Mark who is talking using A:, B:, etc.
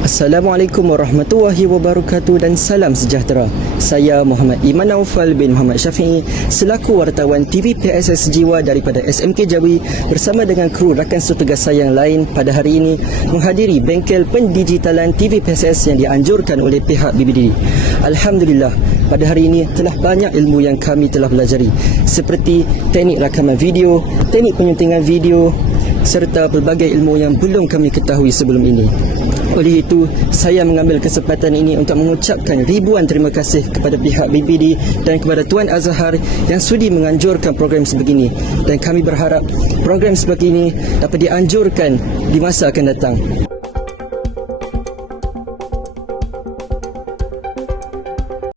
A: Assalamualaikum warahmatullahi wabarakatuh dan salam sejahtera. Saya Muhammad Iman Naufal bin Muhammad Syafi'i selaku wartawan TV PSS Jiwa daripada SMK Jawi bersama dengan kru rakan setugas saya yang lain pada hari ini menghadiri bengkel pendigitalan TV PSS yang dianjurkan oleh pihak BBD. Alhamdulillah, pada hari ini telah banyak ilmu yang kami telah pelajari seperti teknik rakaman video, teknik penyuntingan video serta pelbagai ilmu yang belum kami ketahui sebelum ini. Oleh itu, saya mengambil kesempatan ini untuk mengucapkan ribuan terima kasih kepada pihak BBD dan kepada Tuan Azhar yang sudi menganjurkan program sebegini dan kami berharap program sebegini dapat dianjurkan di masa akan datang.